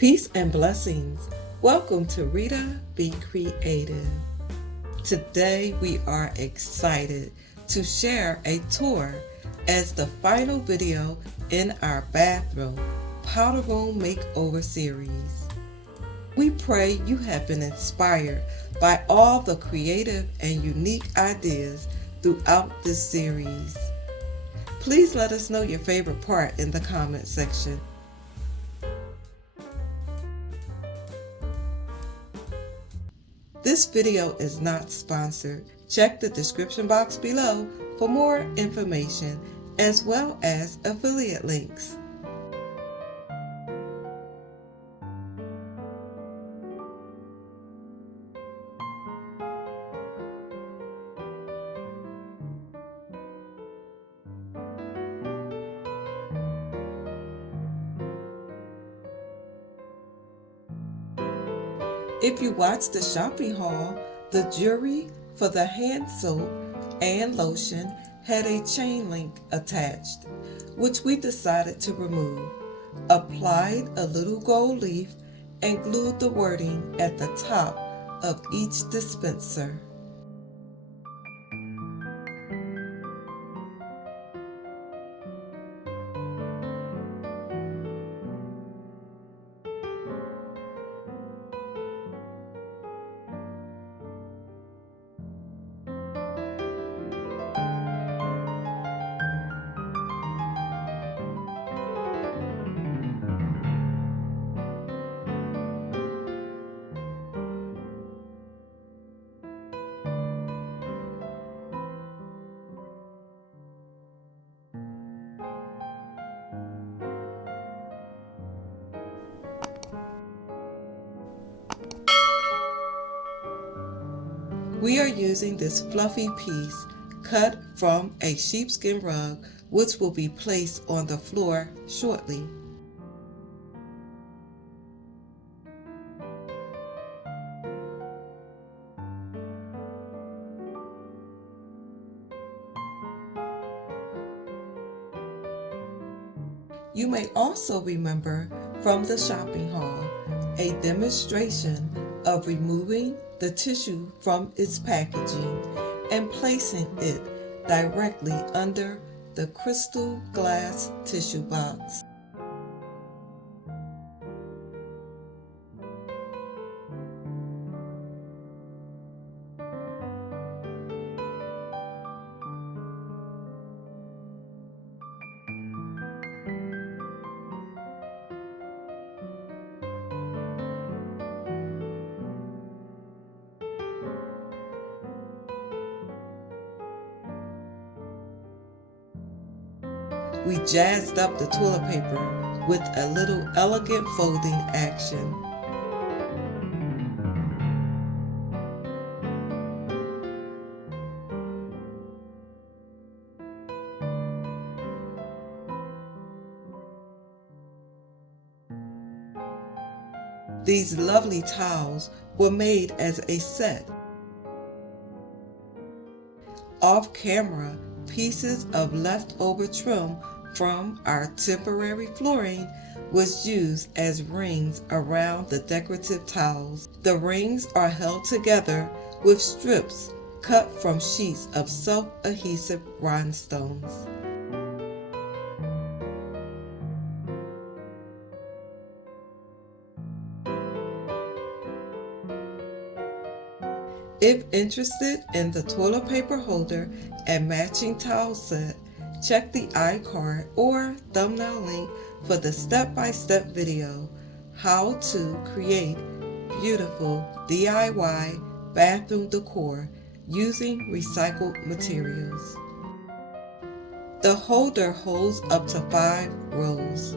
Peace and blessings. Welcome to Rita Be Creative. Today we are excited to share a tour as the final video in our bathroom powder room makeover series. We pray you have been inspired by all the creative and unique ideas throughout this series. Please let us know your favorite part in the comment section. This video is not sponsored. Check the description box below for more information as well as affiliate links. If you watched the shopping haul, the jewelry for the hand soap and lotion had a chain link attached, which we decided to remove. Applied a little gold leaf and glued the wording at the top of each dispenser. We are using this fluffy piece cut from a sheepskin rug, which will be placed on the floor shortly. You may also remember from the shopping haul a demonstration of removing the tissue from its packaging and placing it directly under the crystal glass tissue box. We jazzed up the toilet paper with a little elegant folding action. These lovely towels were made as a set. Off camera, pieces of leftover trim from our temporary flooring was used as rings around the decorative towels. The rings are held together with strips cut from sheets of self-adhesive rhinestones. If interested in the toilet paper holder and matching towel set, check the iCard or thumbnail link for the step-by-step video how to create beautiful DIY bathroom decor using recycled materials. The holder holds up to 5 rows.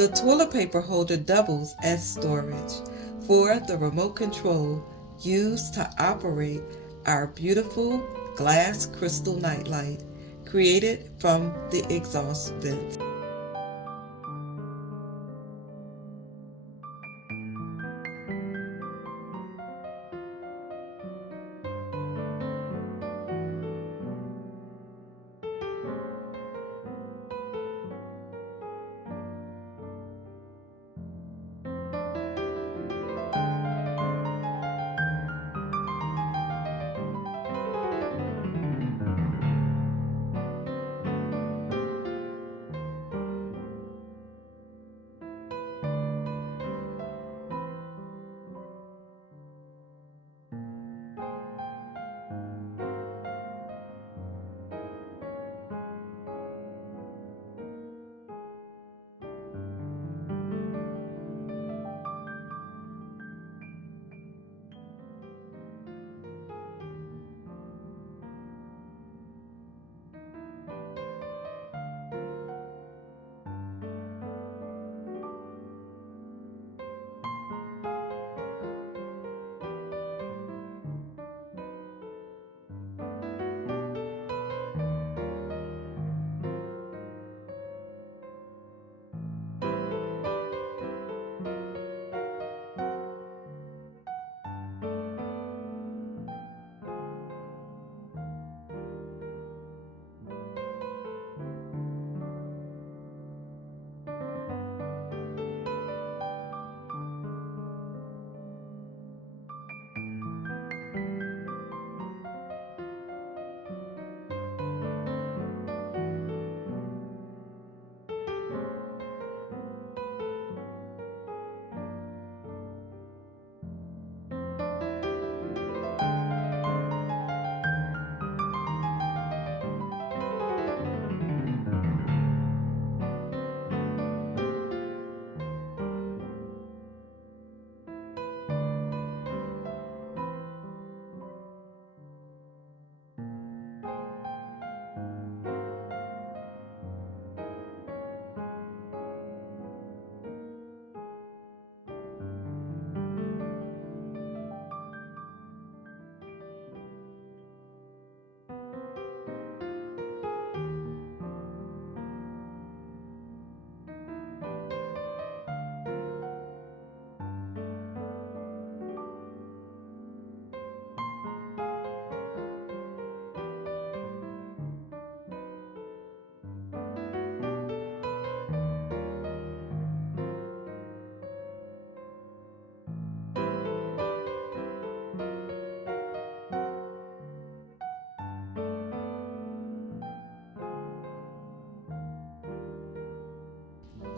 The toilet paper holder doubles as storage for the remote control used to operate our beautiful glass crystal nightlight created from the exhaust vents.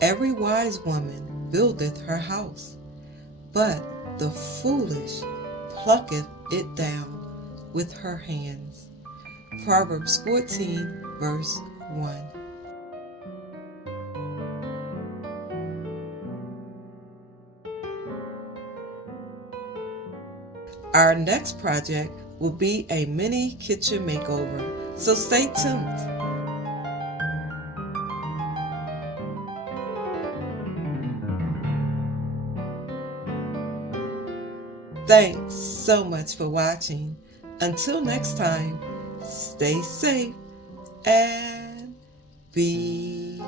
Every wise woman buildeth her house, but the foolish plucketh it down with her hands. Proverbs 14, verse 1. Our next project will be a mini kitchen makeover, so stay tuned. Thanks so much for watching. Until next time, stay safe and be